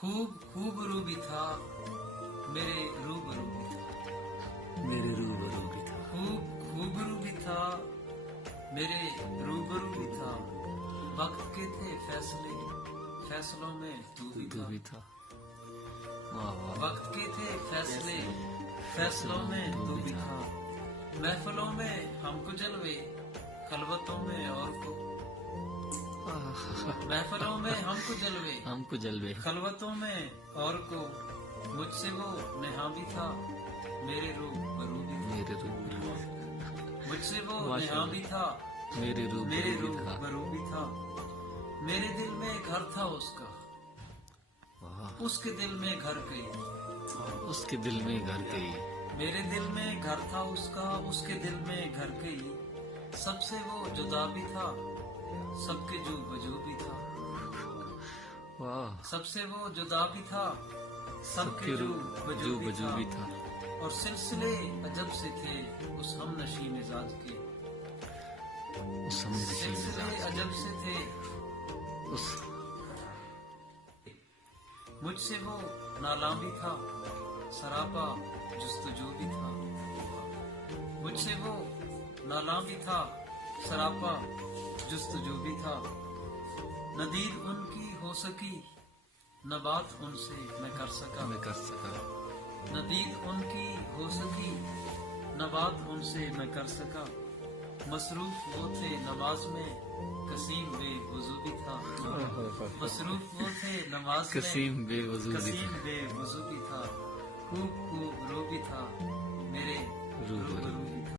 खूब खूब रू भी था, मेरे रूबरू भी था। मेरे रूबरू भी था। खूब खूब रू भी था, मेरे रूबरू भी था। वक्त के थे फैसले, फैसलों में तू भी तू था। भी था। वाह वाह। वक्त के थे फैसले, फैसलों में तू भी था। महफिलों में हमको जलवे, खलवतों में और को। महफिलों में हमको जलवे, हमको जलवे। खलवतों में और को। मुझसे वो नेहा भी था, मेरे रूबरू भी था। मेरे रूबरू। मुझसे वो माशाअल्लाह। नेहा भी था, मेरे मेरे रूबरू भी था। रूबरू भी था। मेरे दिल में घर था उसका, वाह। उसके दिल में घर गई। उसके दिल में घर गई। मेरे दिल में घर था उसका, उसके दिल में घर गई। सबसे वो जुदा भी था, सबके जो बजू भी था। वाह। सबसे वो जुदा भी था, सबके जो जो बजू बजू भी भी था। था। और सिलसिले अजब से थे उस हमनशी मिजाज के। उस हमनशी सिलसिले मिजाज अजब से थे, के। उस मुझसे वो नाला भी था, सरापा जुस्तजू भी था। मुझसे वो नाला भी था, सरापा जुस्तजू भी था। न दीद उनकी हो सकी, न बात उनसे मैं कर सका। मैं कर सका। न दीद उनकी हो सकी, न बात उनसे मैं कर सका। मसरूफ वो थे नमाज में, कसीम बेवुजू भी था। मसरूफ वो थे नमाज में, कसीम बेवजू भी कसीम था। बेवुजू भी था। खूब खूब रो भी था, मेरे रूबरू। रूबरू भी